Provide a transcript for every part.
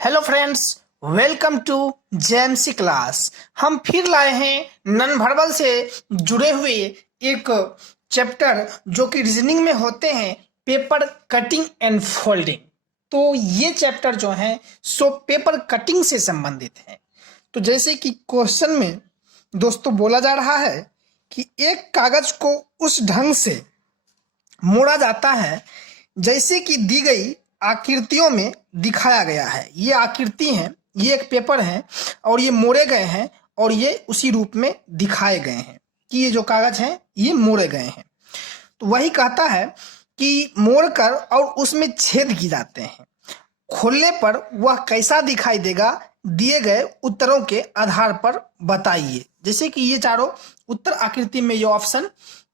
Hello friends, welcome to JMC class. हम फिर लाए हैं नन वर्बल से जुड़े हुए एक चैप्टर जो कि रीजनिंग में होते हैं, पेपर कटिंग एंड फोल्डिंग। तो ये चैप्टर जो है सो पेपर कटिंग से संबंधित है। तो जैसे कि क्वेश्चन में दोस्तों बोला जा रहा है कि एक कागज को उस ढंग से मोड़ा जाता है जैसे कि दी गई आकृतियों में दिखाया गया है। ये आकृति हैं, ये एक पेपर है और ये मोड़े गए हैं और ये उसी रूप में दिखाए गए हैं कि ये जो कागज हैं ये मोड़े गए हैं। तो वही कहता है कि मोड़कर और उसमें छेद की जाते हैं, खोलने पर वह कैसा दिखाई देगा, दिए गए उत्तरों के आधार पर बताइए। जैसे कि ये चारों उत्तर आकृति में ये ऑप्शन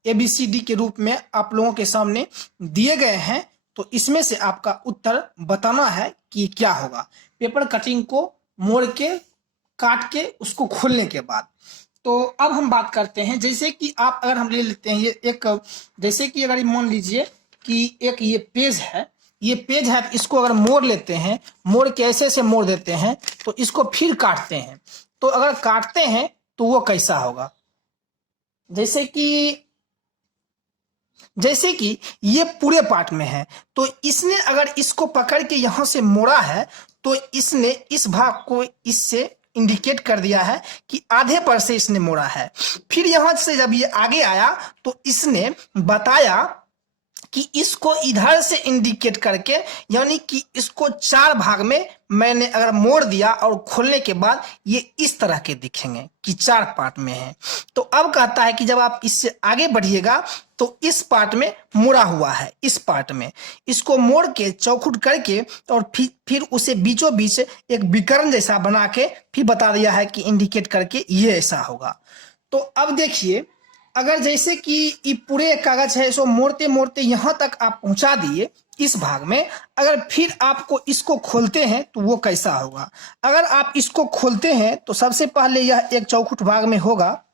ABCD के रूप में आप लोगों के सामने दिए गए हैं। तो इसमें से आपका उत्तर बताना है कि क्या होगा पेपर कटिंग को मोड़ के काट के उसको खोलने के बाद। तो अब हम बात करते हैं, जैसे कि आप अगर हम ले लेते हैं ये एक, जैसे कि अगर मान लीजिए कि एक ये पेज है, ये पेज है, इसको अगर मोड़ लेते हैं, मोड़ के ऐसे से मोड़ देते हैं तो इसको फिर काटते हैं। तो अगर काटते हैं तो वो कैसा होगा, जैसे कि ये पूरे पार्ट में है तो इसने अगर इसको पकड़ के यहां से मोड़ा है तो इसने इस भाग को इससे इंडिकेट कर दिया है कि आधे पर से इसने मोड़ा है। फिर यहां से जब ये आगे आया तो इसने बताया कि इसको इधर से इंडिकेट करके, यानी कि इसको चार भाग में मैंने अगर मोड़ दिया और खोलने के बाद ये इस तरह के दिखेंगे कि चार पार्ट में है। तो अब कहता है कि जब आप इससे आगे बढ़िएगा तो इस पार्ट में मुड़ा हुआ है, इस पार्ट में इसको मोड़ के चौखुट करके और फिर उसे बीचों बीच एक विकर्ण जैसा बना के फिर बता दिया है कि इंडिकेट करके ये ऐसा होगा। तो अब देखिए, अगर जैसे कि ये पूरे कागज है सो मोड़ते मोड़ते यहां तक आप पहुंचा दिए इस भाग में, अगर फिर आपको इसको खोलते हैं तो वो कैसा होगा। अगर आप इसको खोलते हैं तो सबसे पहले यह एक चौखुट भाग में होगा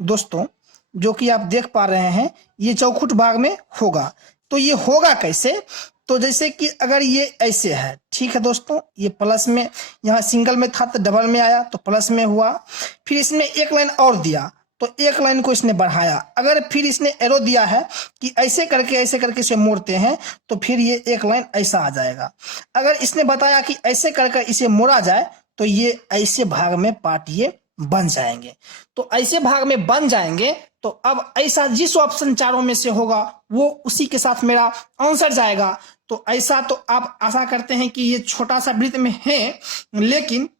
दोस्तों, जो कि आप देख पा रहे हैं ये चौखुट भाग में होगा। तो ये होगा कैसे, तो जैसे कि अगर ये ऐसे है, ठीक है दोस्तों, ये प्लस में, यहाँ सिंगल में था तो डबल में आया तो प्लस में हुआ। फिर इसमें एक लाइन और दिया तो एक लाइन को इसने बढ़ाया। अगर फिर इसने एरो दिया है कि ऐसे करके इसे मोड़ते हैं तो फिर ये एक लाइन ऐसा आ जाएगा। अगर इसने बताया कि ऐसे करके इसे मोड़ा जाए तो ये ऐसे भाग में पार्ट ये बन जाएंगे। तो ऐसे भाग में बन जाएंगे तो अब ऐसा जिस ऑप्शन चारों में से होगा वो उसी के साथ मेरा आंसर जाएगा। तो ऐसा तो आप आशा करते हैं कि ये छोटा सा वृत्त में है, लेकिन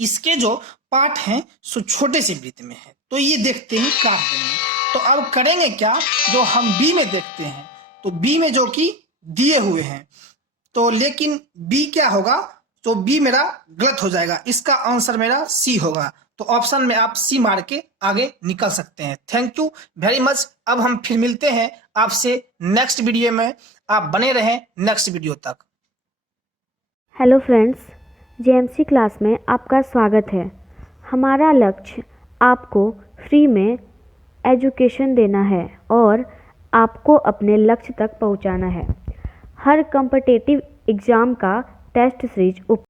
इसके जो पार्ट हैं सो छोटे से वृत्त में है। तो ये देखते ही काट देंगे। तो अब करेंगे क्या, जो हम बी में देखते हैं तो बी में जो कि दिए हुए हैं, तो लेकिन बी क्या होगा, तो बी मेरा गलत हो जाएगा, इसका आंसर मेरा सी होगा। तो ऑप्शन में आप सी मार के आगे निकल सकते हैं। Thank you very much. अब हम फिर मिलते हैं आपसे नेक्स्ट वीडियो में, आप बने रहें नेक्स्ट वीडियो तक। हेलो फ्रेंड्स, जेएमसी क्लास में आपका स्वागत है। हमारा लक्ष्य आपको फ्री में एजुकेशन देना है और आपको अपने लक्ष्य तक पहुंचाना है। हर कॉम्पिटिटिव एग्ज़ाम का टेस्ट सीरीज